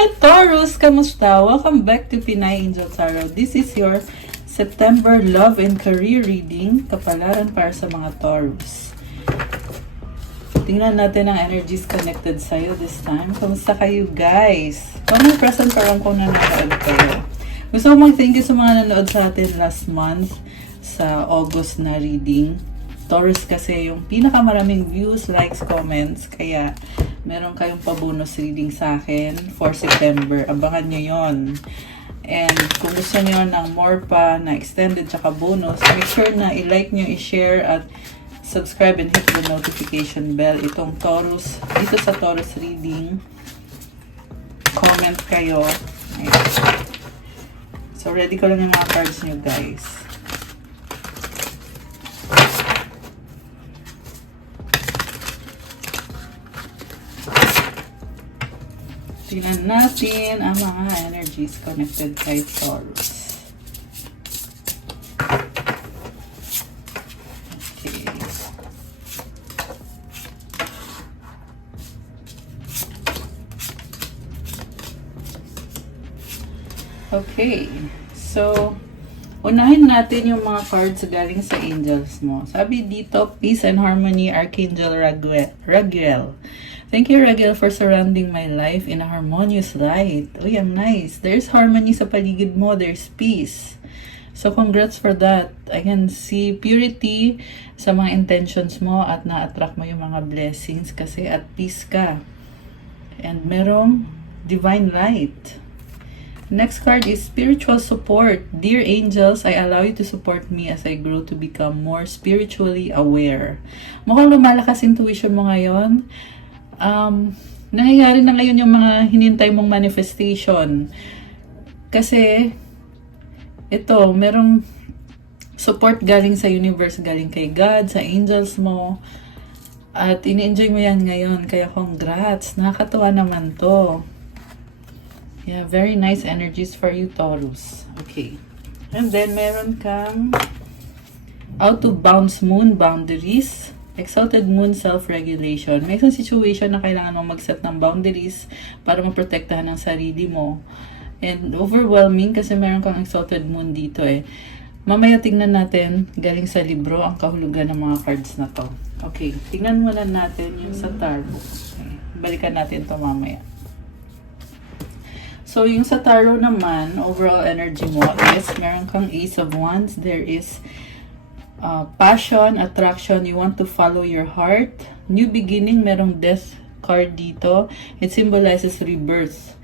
Hi Taurus! Kamusta? Welcome back to Pinay Angel Tarot. This is your September love and career reading. Kapalaran para sa mga Taurus. Tingnan natin ang energies connected sa'yo this time. Kamusta kayo guys? Kung may present parang kung nanonood kayo. Gusto ko mag-thank you sa mga nanood sa atin last month sa August na reading. Taurus kasi yung pinakamaraming views, likes, comments. Kaya meron kayong pa-bonus reading sa akin for September. Abangan nyo yon. And kung gusto nyo ng more pa na extended tsaka bonus, make sure na i-like nyo, i-share at subscribe and hit the notification bell. Itong Taurus, dito sa Taurus reading, comment kayo. Ayan. So ready ko lang yung mga cards nyo guys. Tingnan natin ang mga energies connected kay Taurus. Okay. Okay. So, unahin natin yung mga cards galing sa angels mo. Sabi dito, Peace and Harmony, Archangel Raguel. Thank you, Raguel, for surrounding my life in a harmonious light. Uy, ang nice. There's harmony sa paligid mo. There's peace. So, congrats for that. I can see purity sa mga intentions mo at na-attract mo yung mga blessings kasi at peace ka. And merong divine light. Next card is spiritual support. Dear angels, I allow you to support me as I grow to become more spiritually aware. Mukhang lumalakas intuition mo ngayon. Nangyayari na ngayon yung mga hinintay mong manifestation. Kasi, ito, merong support galing sa universe, galing kay God, sa angels mo. At ini-enjoy mo yan ngayon. Kaya congrats. Nakakatuwa naman to. Yeah, very nice energies for you, Taurus. Okay. And then, meron kang out of bounds moon boundaries. Exalted moon self-regulation. May isang situation na kailangan mo mag-set ng boundaries para maprotektahan ang sarili mo. And overwhelming kasi meron kang exalted moon dito eh. Mamaya tingnan natin galing sa libro ang kahulugan ng mga cards na to. Okay, tingnan muna natin yung sa tarot. Okay. Balikan natin to mamaya. So, yung sa tarot naman, overall energy mo is meron kang Ace of Wands. There is passion, attraction, you want to follow your heart. New beginning, merong death card dito. It symbolizes rebirth.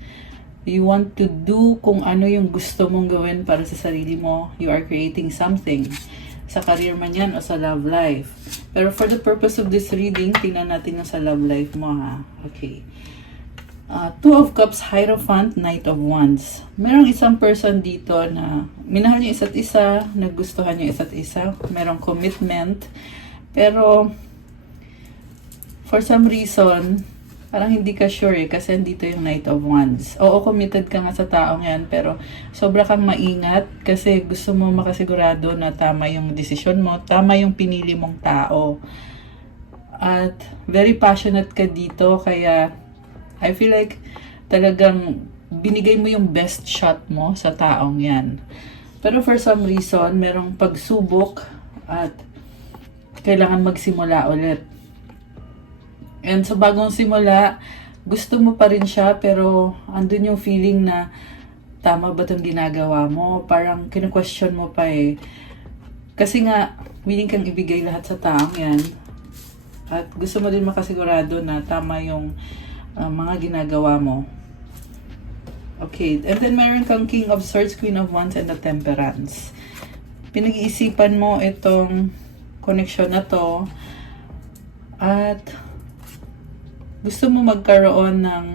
You want to do kung ano yung gusto mong gawin para sa sarili mo. You are creating something. Sa career man yan o sa love life. Pero for the purpose of this reading, tingnan natin yung sa love life mo ha. Okay. Two of Cups, Hierophant, Knight of Wands. Merong isang person dito na minahal niyo isa't isa, nagustuhan niyo isa't isa, merong commitment, pero for some reason, parang hindi ka sure eh, kasi dito yung Knight of Wands. Oo, committed ka nga sa taong yan, pero sobra kang maingat kasi gusto mo makasigurado na tama yung desisyon mo, tama yung pinili mong tao. At very passionate ka dito, kaya I feel like talagang binigay mo yung best shot mo sa taong yan. Pero for some reason, merong pagsubok at kailangan magsimula ulit. And sa bagong simula, gusto mo pa rin siya pero andun yung feeling na tama ba itong ginagawa mo? Parang kinu-question mo pa eh. Kasi nga, willing kang ibigay lahat sa taong yan. At gusto mo din makasigurado na tama yung mga ginagawa mo. Okay, and then meron kang King of Swords, Queen of Wands, and the Temperance. Pinag-iisipan mo itong connection na to at gusto mo magkaroon ng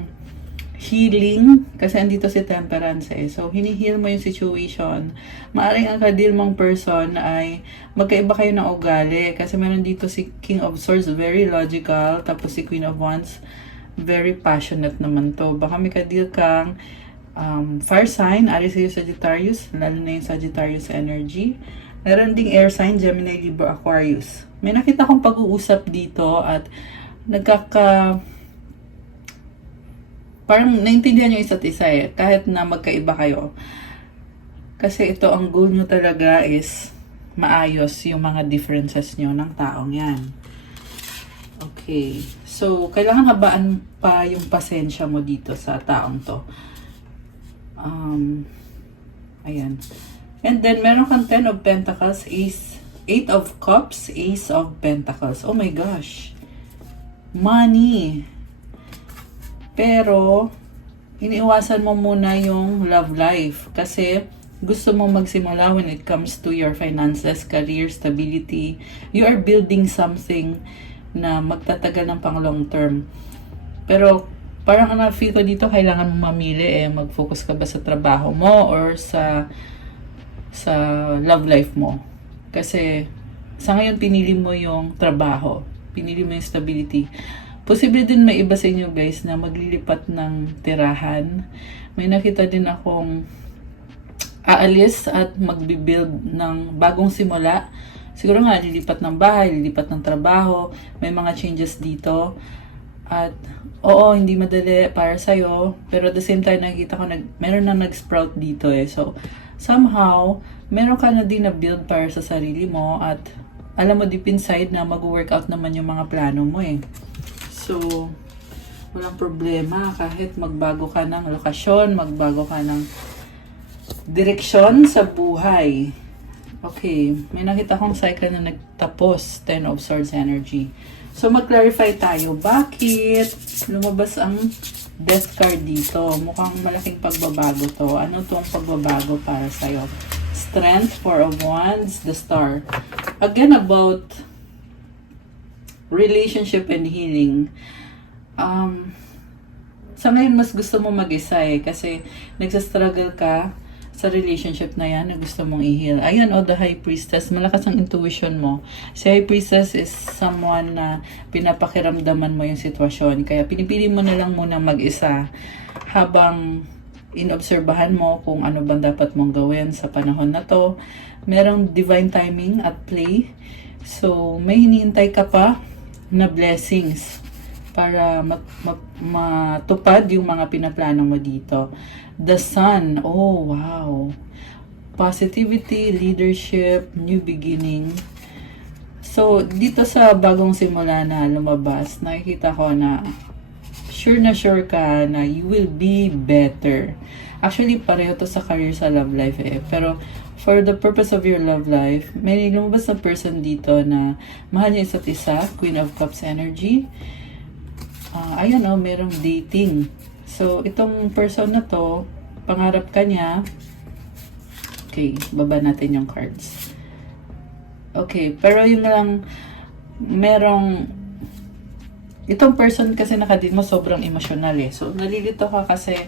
healing kasi andito si Temperance eh. So, hinihil mo yung situation. Maaring ang kadil mong person ay magkaiba kayo ng ugali kasi meron dito si King of Swords, very logical, tapos si Queen of Wands, very passionate naman to. Baka may kadil kang fire sign, Aries sa'yo Sagittarius, lalo na yung Sagittarius energy. Meron ding air sign, Gemini, Libra, Aquarius. May nakita kong pag-uusap dito at parang naintindihan nyo isa't isa eh, kahit na magkaiba kayo. Kasi ito, ang goal nyo talaga is maayos yung mga differences nyo ng taong yan. Okay. So, kailangan habaan pa yung pasensya mo dito sa taong to. Ayan. And then, meron kang 10 of Pentacles, Ace, 8 of Cups, Ace of Pentacles. Oh my gosh. Money. Pero, iniiwasan mo muna yung love life. Kasi, gusto mo magsimula when it comes to your finances, career, stability. You are building something na magtatagal ng pang long term. Pero, parang na-feel ko dito, kailangan mo mamili eh. Mag-focus ka ba sa trabaho mo or sa love life mo. Kasi, sa ngayon, pinili mo yung trabaho. Pinili mo yung stability. Posible din may iba sa inyo guys na maglilipat ng tirahan. May nakita din akong aalis at magbibuild ng bagong simula. Siguro nga, lilipat ng bahay, lilipat ng trabaho, may mga changes dito. At, oo, hindi madali para sa'yo. Pero at the same time, nakikita ko, meron na nag-sprout dito eh. So, somehow, meron ka na din na build para sa sarili mo. At, alam mo deep inside na mag-workout naman yung mga plano mo eh. So, walang problema. Kahit magbago ka ng lokasyon, magbago ka ng direksyon sa buhay. Okay, may nakita kong cycle na nagtapos, 10 of Swords energy. So, mag-clarify tayo. Bakit lumabas ang Death card dito? Mukhang malaking pagbabago to. Ano tong pagbabago para sa'yo? Strength, 4 of Wands, the Star. Again, about relationship and healing. Sa ngayon, mas gusto mo mag-isa eh. Kasi nagsastruggle ka sa relationship na yan na gusto mong i-heal. Ayan, the High Priestess. Malakas ang intuition mo. Si High Priestess is someone na pinapakiramdaman mo yung sitwasyon. Kaya pinipili mo na lang muna mag-isa habang inobserbahan mo kung ano bang dapat mong gawin sa panahon na to. Merong divine timing at play. So, may hinihintay ka pa na blessings para matupad yung mga pinaplano mo dito. The Sun, oh wow. Positivity, leadership, new beginning. So, dito sa bagong simula na lumabas, nakikita ko na sure ka na you will be better. Actually, pareho to sa career, sa love life eh. Pero, for the purpose of your love life, may lumabas na person dito na mahal niya isa't isa, Queen of Cups energy. Ayan merong dating. So, itong person na to, pangarap ka niya. Okay, baba natin yung cards. Okay, pero yun lang, itong person kasi nakadin mo sobrang emosyonal eh. So, nalilito ka kasi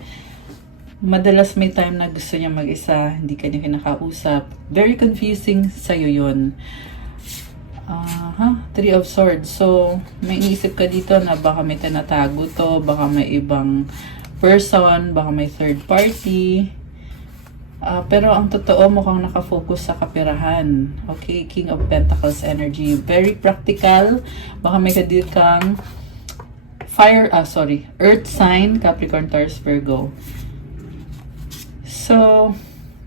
madalas may time na gusto niya mag-isa, hindi ka niya kinakausap. Very confusing sa'yo yun. 3 of Swords. So, may iisip ka dito na baka may tinatago to, baka may ibang person, baka may third party. Pero ang totoo, mukhang nakafocus sa kapirahan. Okay, King of Pentacles energy. Very practical. Baka may kadil kang Earth sign, Capricorn, Taurus, Virgo. So,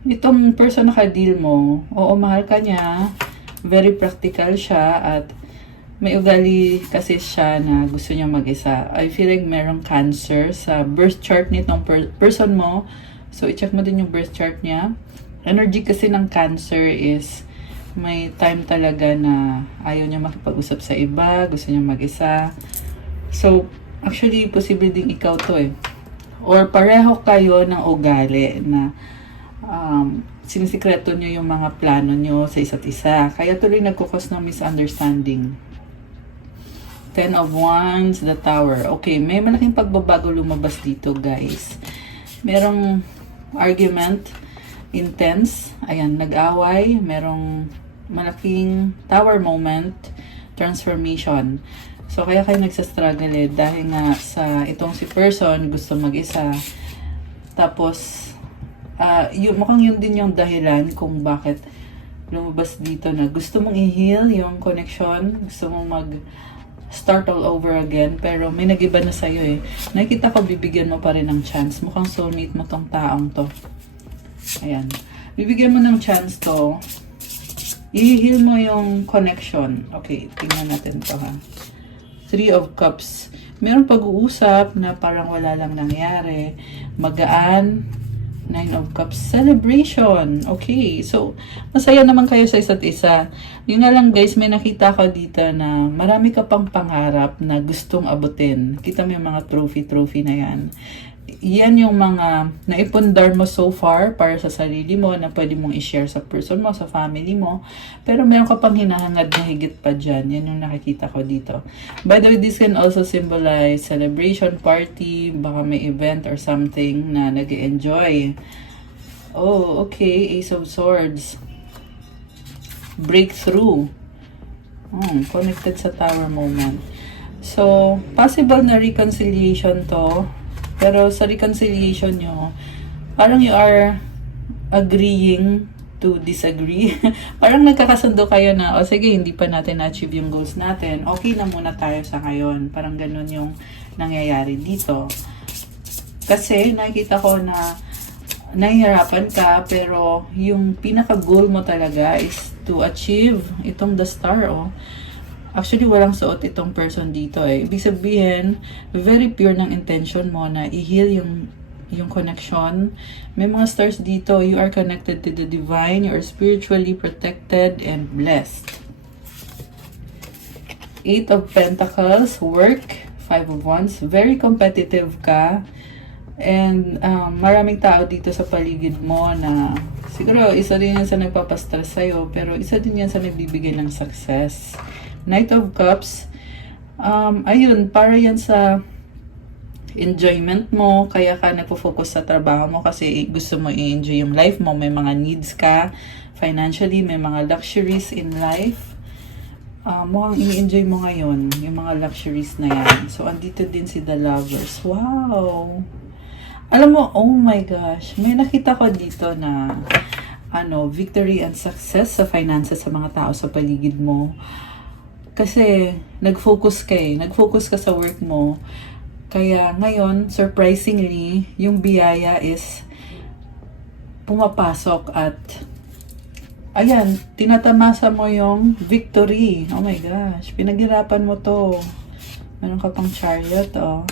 itong person na kadil mo, oo, mahal ka niya. Very practical siya at may ugali kasi siya na gusto niya mag-isa. I feel like merong Cancer sa birth chart nitong person mo. So, i-check mo din yung birth chart niya. Energy kasi ng Cancer is may time talaga na ayaw niya makipag-usap sa iba, gusto niya mag-isa. So, actually, posible ding ikaw to eh. Or pareho kayo ng ugali na sinisikreto nyo yung mga plano nyo sa isa't isa. Kaya tuloy nagkukos ng misunderstanding. 10 of Wands, the Tower. Okay, may malaking pagbabago lumabas dito, guys. Merong argument, intense. Ayan, nag-away. Merong malaking tower moment, transformation. So, kaya kayo nagsastruggle eh. Dahil nga sa itong si person, gusto mag-isa. Tapos, mukhang yun din yung dahilan kung bakit lumabas dito na gusto mong i-heal yung connection, gusto mong start all over again, pero may nagiba na sa'yo eh. Nakikita ko, bibigyan mo pa rin ng chance. Mukhang soulmate mo tong taong to. Ayan. Bibigyan mo ng chance to. I-heal mo yung connection. Okay, tingnan natin to ha. Three of Cups. Meron pag-uusap na parang wala lang nangyari. Magaan. Nine of Cups. Celebration. Okay. So, masaya naman kayo sa isa't isa. Yung nga lang guys, may nakita ko dito na marami ka pang pangarap na gustong abutin. Kita mo yung mga trophy na yan. Yan yung mga naipundar mo so far para sa sarili mo na pwede mong i-share sa person mo, sa family mo. Pero meron ka pang hinahangad na higit pa dyan. Yan yung nakikita ko dito. By the way, this can also symbolize celebration, party, baka may event or something na nag-enjoy. Oh, okay. Ace of Swords. Breakthrough. Connected sa Tower moment. So, possible na reconciliation to. Pero sa reconciliation nyo, parang you are agreeing to disagree. Parang nagkakasundo kayo na, sige, hindi pa natin na-achieve yung goals natin. Okay na muna tayo sa ngayon. Parang ganun yung nangyayari dito. Kasi nakikita ko na nahihirapan ka, pero yung pinaka-goal mo talaga is to achieve itong the star, oh. Actually, walang suot itong person dito eh. Ibig sabihin, very pure ng intention mo na i-heal yung connection. May mga stars dito, you are connected to the divine, you are spiritually protected and blessed. Eight of Pentacles, work. Five of Wands, very competitive ka. And maraming tao dito sa paligid mo na siguro isa din yan sa nagpapastress sa'yo, pero isa din yan sa nagbibigay ng success. Knight of Cups, ayun, para yan sa enjoyment mo, kaya ka nagpo-focus sa trabaho mo kasi gusto mo i-enjoy yung life mo, may mga needs ka, financially, may mga luxuries in life. Mukhang i-enjoy mo ngayon, yung mga luxuries na yan. So, andito din si The Lovers. Wow! Alam mo, oh my gosh, may nakita ko dito na victory and success sa finances sa mga tao sa paligid mo. Kasi nag-focus ka sa work mo. Kaya ngayon, surprisingly, yung biyaya is pumapasok at ayan, tinatamasa mo yung victory. Oh my gosh, pinaghirapan mo to. Meron ka pang Chariot, oh.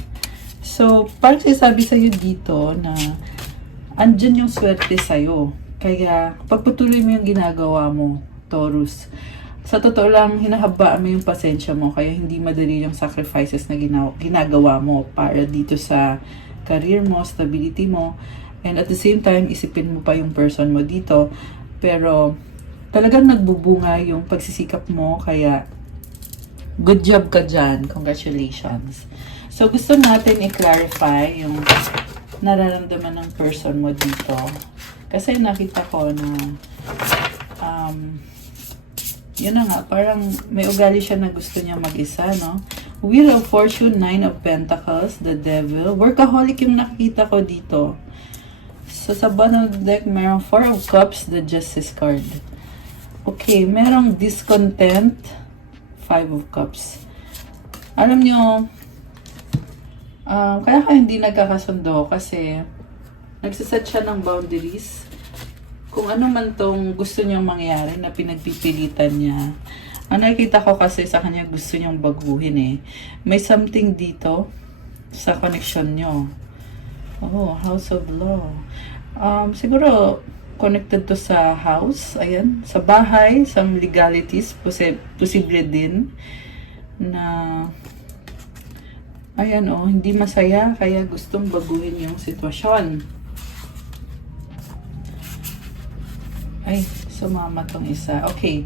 So, parang sinasabi sa'yo dito na andyan yung swerte sa'yo. Kaya, pagpatuloy mo yung ginagawa mo, Taurus. Sa totoo lang, hinahabaan mo yung pasensya mo, kaya hindi madali yung sacrifices na ginagawa mo para dito sa career mo, stability mo, and at the same time, isipin mo pa yung person mo dito. Pero, talagang nagbubunga yung pagsisikap mo, kaya good job ka dyan. Congratulations. So, gusto natin i-clarify yung nararamdaman ng person mo dito. Kasi nakita ko na yun na nga, parang may ugali siya na gusto niya mag-isa, no? Wheel of Fortune, Nine of Pentacles, the Devil. Workaholic yung nakikita ko dito. So, sa bottom of the deck, merong Four of Cups, the Justice card. Okay, merong discontent, Five of Cups. Alam nyo, kaya ka hindi nagkakasundo kasi nagsaset siya ng boundaries. Kung ano man tong gusto niyang mangyari na pinagpipilitan niya. Ang nakikita ko kasi sa kanya gusto niyang baguhin eh. May something dito sa connection niyo. Oh, House of Law. Siguro connected to sa house. Ayan. Sa bahay, some legalities. Posible din na ayan oh, hindi masaya kaya gustong baguhin yung sitwasyon. Ay, sumama tong isa. Okay.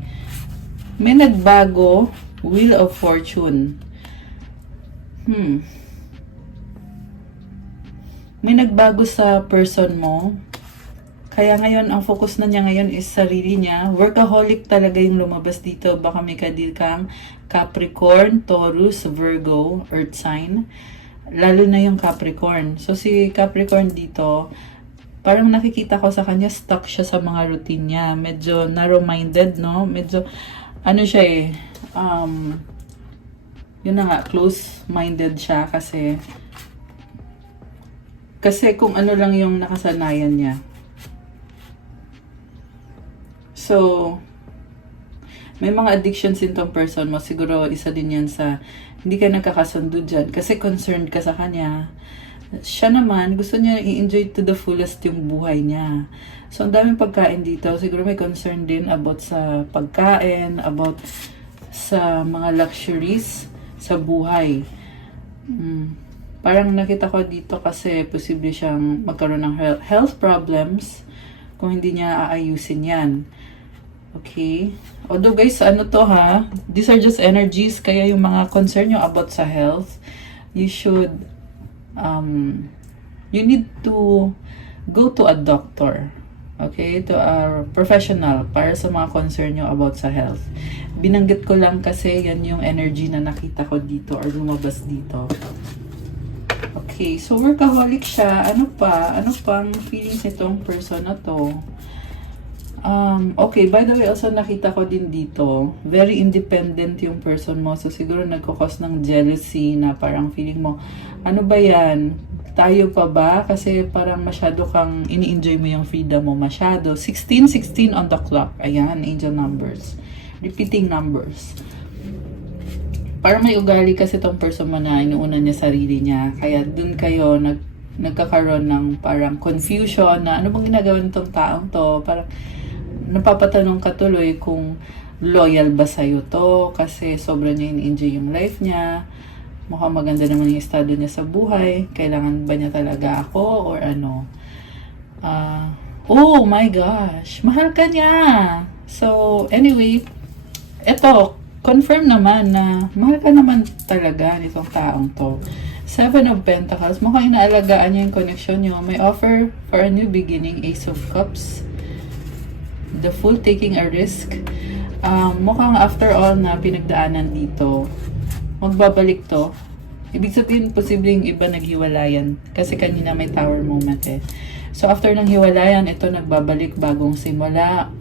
May nagbago. Wheel of Fortune. May nagbago sa person mo. Kaya ngayon, ang focus na niya ngayon is sarili niya. Workaholic talaga yung lumabas dito. Baka may kadil kang Capricorn, Taurus, Virgo, Earth sign. Lalo na yung Capricorn. So, si Capricorn dito, parang nakikita ko sa kanya, stuck siya sa mga routine niya. Medyo narrow-minded, no? Medyo, ano siya eh, yun na nga, close-minded siya kasi kung ano lang yung nakasanayan niya. So, may mga addictions din tong person mo. Siguro isa din yan sa hindi ka nagkakasundo dyan kasi concerned ka sa kanya. Siya naman, gusto niya i-enjoy to the fullest yung buhay niya. So, ang daming pagkain dito. Siguro may concern din about sa pagkain, about sa mga luxuries sa buhay. Parang nakita ko dito kasi posible siyang magkaroon ng health problems kung hindi niya aayusin yan. Okay? Although guys, ano to ha? These are just energies. Kaya yung mga concern nyo about sa health, you should, you need to go to a doctor. Okay? To a professional para sa mga concern nyo about sa health. Binanggit ko lang kasi yan yung energy na nakita ko dito or lumabas dito. Okay, so workaholic siya. Ano pa? Ano pang feelings nitong person na to? Okay, by the way, also nakita ko din dito, very independent yung person mo. So, siguro nagkakos ng jealousy na parang feeling mo, ano ba yan? Tayo pa ba? Kasi parang masyado kang ini-enjoy mo yung freedom mo. Masyado. 16 on the clock. Ayan, angel numbers. Repeating numbers. Parang may ugali kasi tong person mo na inuuna niya sarili niya. Kaya dun kayo nagkakaroon ng parang confusion na ano bang ginagawa nitong taong to? Parang napapatanong ka tuloy kung loyal ba sa'yo to kasi sobra niya in-enjoy yung life niya. Mukhang maganda naman yung estado niya sa buhay. Kailangan ba niya talaga ako or ano? Oh my gosh! Mahal ka niya! So, anyway, eto, confirm naman na mahal ka naman talaga nitong taong to. 7 of Pentacles, mukhang inaalagaan niya yung connection niyo. May offer for a new beginning, Ace of Cups. The Fool, taking a risk. Mukhang after all na pinagdaanan dito, magbabalik to. Ibig sabihin, posibleng iba naghiwalayan. Kasi kanina may tower moment eh. So after ng hiwalayan, ito nagbabalik, bagong simula.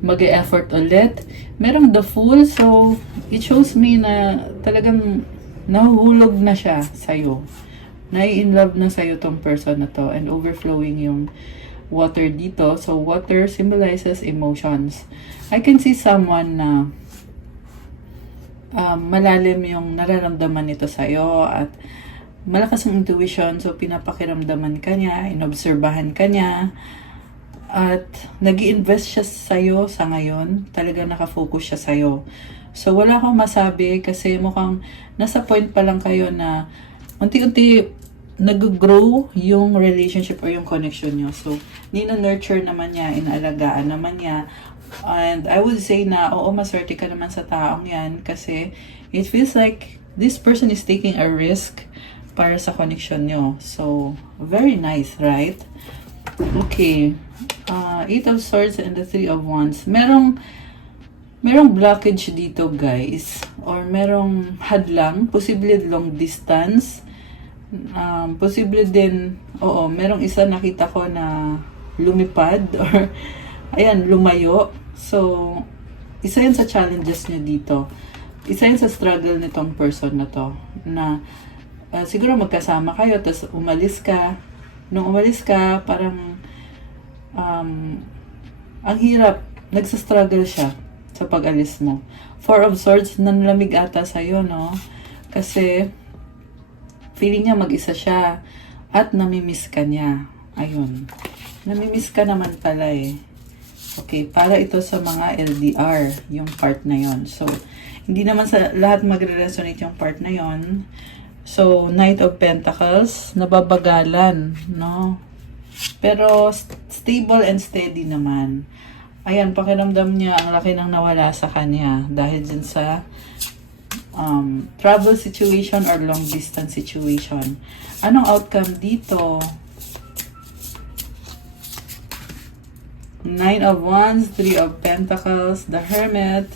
Mag-e-effort ulit. Merong The Fool, so it shows me na talagang nahuhulog na siya sa'yo. Nai-in-love na sa'yo tong person na to and overflowing yung water dito. So, water symbolizes emotions. I can see someone na malalim yung nararamdaman nito sa'yo at malakas ang intuition. So, pinapakiramdaman ka niya, inobserbahan ka niya, at nag-i-invest siya sa'yo sa ngayon. Talagang nakafocus siya sa'yo. So, wala akong masabi kasi mukhang nasa point pa lang kayo na unti-unti nag-grow yung relationship or yung connection nyo. So, nina-nurture naman niya, inaalagaan naman niya. And I would say na, oo, maswerte ka naman sa taong yan kasi it feels like this person is taking a risk para sa connection nyo. So, very nice, right? Okay. 8 of Swords and the 3 of Wands. Merong blockage dito, guys. Or merong hadlang. Posible long distance. Posible din, oo, merong isa nakita ko na lumipad or ayan, lumayo. So, isa yan sa challenges niya dito. Isa yan sa struggle nitong person na to. Na siguro magkasama kayo, tapos umalis ka. Nung umalis ka, parang ang hirap. Nagsastruggle siya sa pag-alis mo. 4 of Swords, nanlamig ata sa'yo, no? Kasi feeling niya mag-isa siya at namimiss ka niya. Ayun. Namimiss ka naman pala eh. Okay, para ito sa mga LDR, yung part na yon. So, hindi naman sa lahat magre-resonate yung part na yon. So, Knight of Pentacles, nababagalan, no? Pero, stable and steady naman. Ayan, pakiramdam niya, ang laki nang nawala sa kanya dahil din sa travel situation or long distance situation. Anong outcome dito? 9 of Wands, 3 of Pentacles, the Hermit,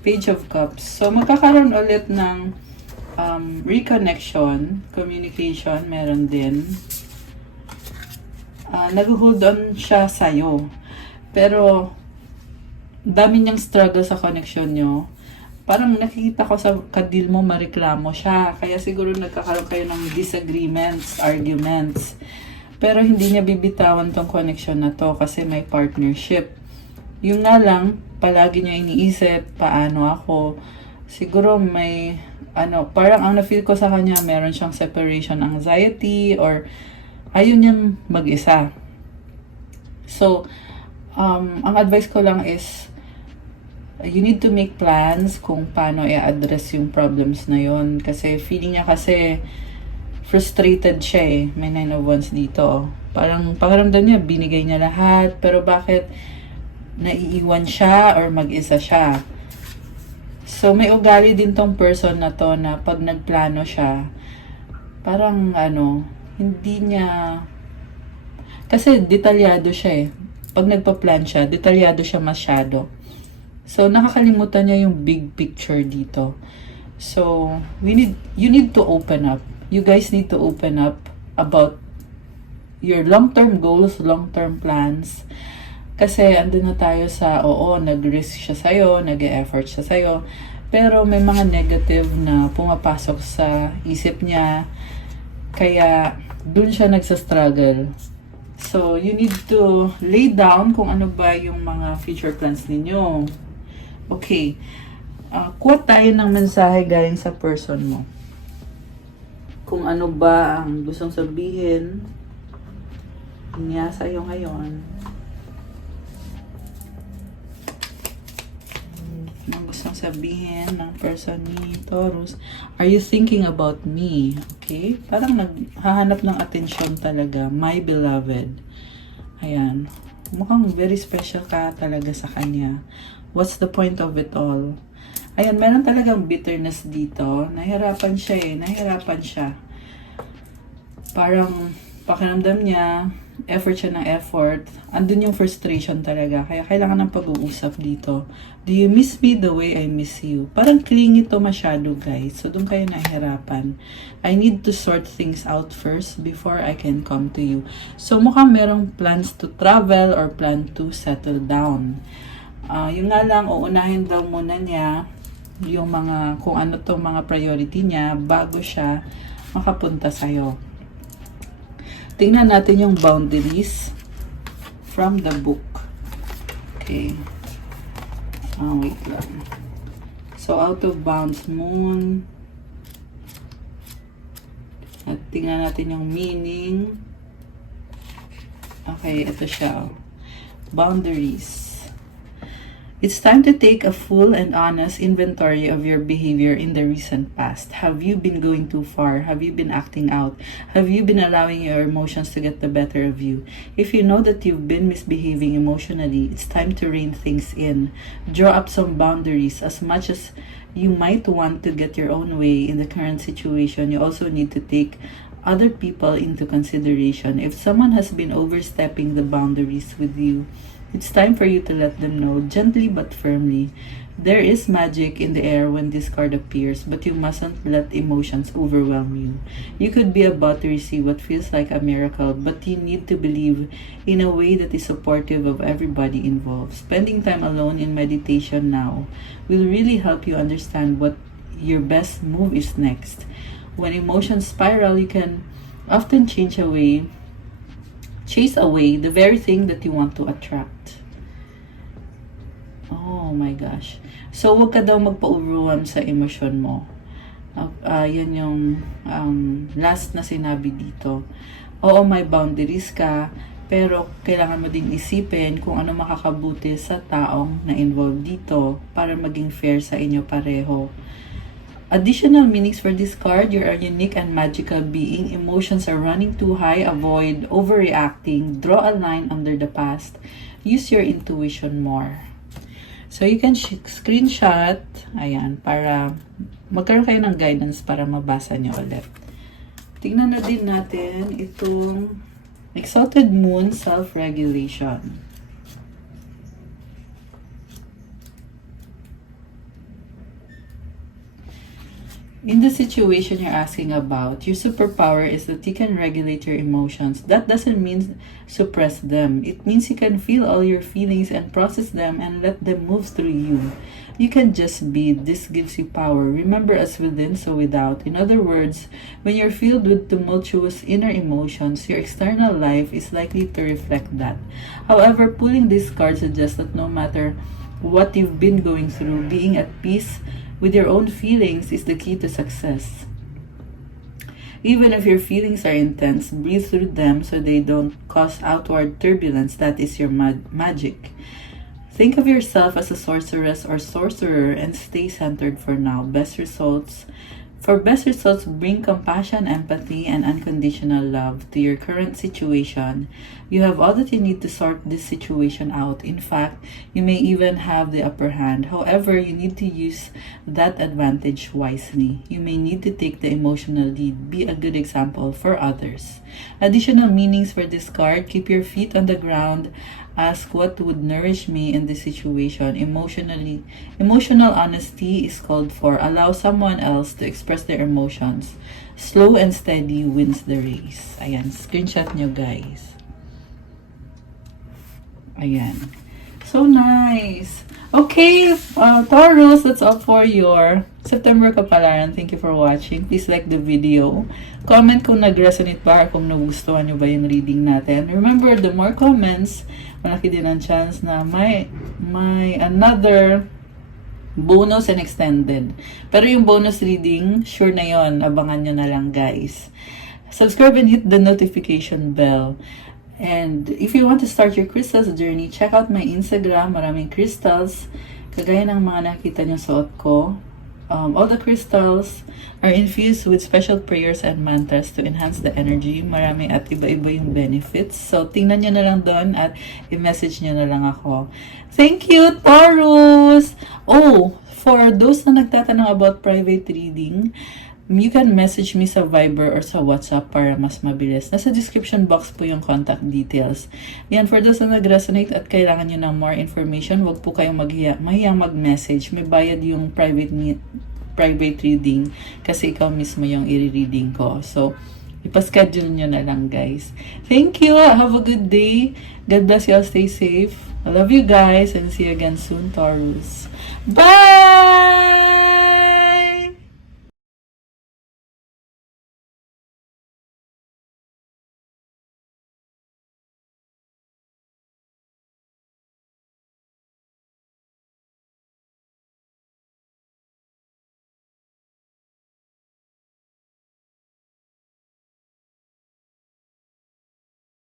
Page of Cups. So, magkakaroon ulit ng reconnection, communication, meron din. Nag-hold on siya sa'yo. Pero, dami niyang struggle sa connection nyo. parang nakikita ko sa kadil mo mareklamo siya. Kaya siguro nagkakaroon kayo ng disagreements, arguments. Pero hindi niya bibitawan tong connection na to kasi may partnership. Yung nga lang, palagi niya iniisip, paano ako. Siguro may, parang ang na-feel ko sa kanya, meron siyang separation anxiety or ayun niyang mag-isa. So, ang advice ko lang is, you need to make plans kung paano i-address yung problems na yon. Kasi feeling niya kasi frustrated siya eh. May 9 of Wands dito. Parang pakiramdam niya, binigay niya lahat. Pero bakit naiiwan siya or mag-isa siya? So, may ugali din tong person na to na pag nagplano siya, parang hindi niya, kasi detalyado siya eh. Pag nagpa-plan siya, detalyado siya masyado. So, nakakalimutan niya yung big picture dito. So, you need to open up. You guys need to open up about your long-term goals, long-term plans. Kasi andun na tayo sa, nag-risk siya sa'yo, nag-e-effort siya sa'yo. Pero may mga negative na pumapasok sa isip niya. Kaya, dun siya nagsa-struggle. So, you need to lay down kung ano ba yung mga future plans ninyo. Okay. Quote tayo ng mensahe galing sa person mo. Kung ano ba ang gustong sabihin niya sa'yo ngayon. Ang gustong sabihin ng person ni Taurus. Are you thinking about me? Okay? Parang naghahanap ng atensyon talaga. My beloved. Ayan. Mukhang very special ka talaga sa kanya. What's the point of it all? Ayan, meron talagang bitterness dito. Nahirapan siya eh. Nahirapan siya. Parang pakiramdam niya, effort siya ng effort. Andun yung frustration talaga. Kaya kailangan ng pag-uusap dito. Do you miss me the way I miss you? Parang clingy to masyado, guys. So, doon kayo nahihirapan. I need to sort things out first before I can come to you. So, mukhang merong plans to travel or plan to settle down. Yung nga lang, uunahin daw muna niya yung mga, kung ano to mga priority niya bago siya makapunta sa'yo. Tingnan natin yung boundaries from the book. Okay. Wait lang. So, out of bounds moon. At tingnan natin yung meaning. Okay, ito siya. Boundaries. It's time to take a full and honest inventory of your behavior in the recent past. Have you been going too far? Have you been acting out? Have you been allowing your emotions to get the better of you? If you know that you've been misbehaving emotionally, it's time to rein things in. Draw up some boundaries. As much as you might want to get your own way in the current situation, you also need to take other people into consideration. If someone has been overstepping the boundaries with you, it's time for you to let them know, gently but firmly. There is magic in the air when this card appears, but you mustn't let emotions overwhelm you. You could be about to receive what feels like a miracle, but you need to believe in a way that is supportive of everybody involved. Spending time alone in meditation now will really help you understand what your best move is next. When emotions spiral, you can often chase away the very thing that you want to attract. Oh my gosh. So, huwag ka daw magpa-overwhelm sa emosyon mo. Yan yung last na sinabi dito. Oo, may boundaries ka, pero kailangan mo din isipin kung ano makakabuti sa taong na involved dito para maging fair sa inyo pareho. Additional meanings for this card: you're a unique and magical being. Emotions are running too high. Avoid overreacting. Draw a line under the past. Use your intuition more. So, you can screenshot. Ayan, para magkaroon kayo ng guidance para mabasa nyo ulit. Tingnan na din natin itong Exalted Moon Self-Regulation. In the situation you're asking about, your superpower is that you can regulate your emotions. That doesn't mean suppress them. It means you can feel all your feelings and process them and let them move through you. You can just be. This gives you power. Remember, as within, so without. In other words, when you're filled with tumultuous inner emotions, your external life is likely to reflect that. However, pulling these cards suggests that no matter what you've been going through, being at peace with your own feelings is the key to success. Even if your feelings are intense, breathe through them so they don't cause outward turbulence. That is your magic. Think of yourself as a sorceress or sorcerer and stay centered for now. Best results, bring compassion, empathy, and unconditional love to your current situation. You have all that you need to sort this situation out. In fact, you may even have the upper hand. However, you need to use that advantage wisely. You may need to take the emotional lead. Be a good example for others. Additional meanings for this card: keep your feet on the ground. Ask what would nourish me in this situation. Emotional honesty is called for. Allow someone else to express their emotions. Slow and steady wins the race. Ayan, screenshot nyo guys. Ayan. So nice. Okay, Taurus, that's all for your September kapalaran. Thank you for watching. Please like the video. Comment kung nag-resonate ba or kung nagustuhan nyo ba yung reading natin. Remember, the more comments, malaki din ang chance na may another bonus and extended. Pero yung bonus reading, sure na yon. Abangan nyo na lang guys. Subscribe and hit the notification bell. And if you want to start your crystals journey, check out my Instagram. Maraming crystals. Kagaya ng mga nakita nyo suot ko. All the crystals are infused with special prayers and mantras to enhance the energy. Marami at iba-iba yung benefits. So, tingnan nyo na lang doon at i-message nyo na lang ako. Thank you, Taurus! Oh, for those na nagtatanong about private reading, you can message me sa Viber or sa WhatsApp para mas mabilis. Nasa description box po yung contact details. Yan, for those na nag-resonate at kailangan nyo ng more information, wag po kayong mahiyang mag-message. May bayad yung private reading kasi ikaw mismo yung i-reading ko. So, ipaschedule nyo na lang guys. Thank you! Have a good day! God bless you all. Stay safe. I love you guys and see you again soon, Taurus. Bye!